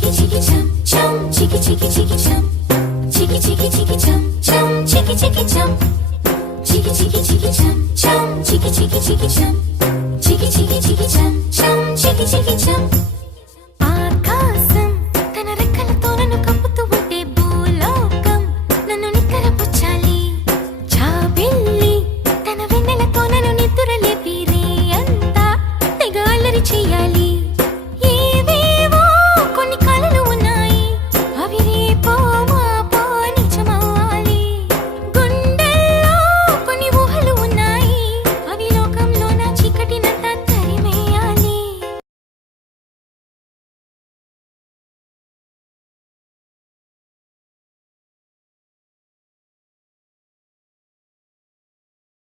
Chicky chicky chum chum, chicky chicky chicky chum, chicky chicky chicky chum chum, chicky chicky chum, chicky chicky chicky chum chum, chicky chicky chicky chum, chicky chicky chicky chum chum, chicky chicky chum.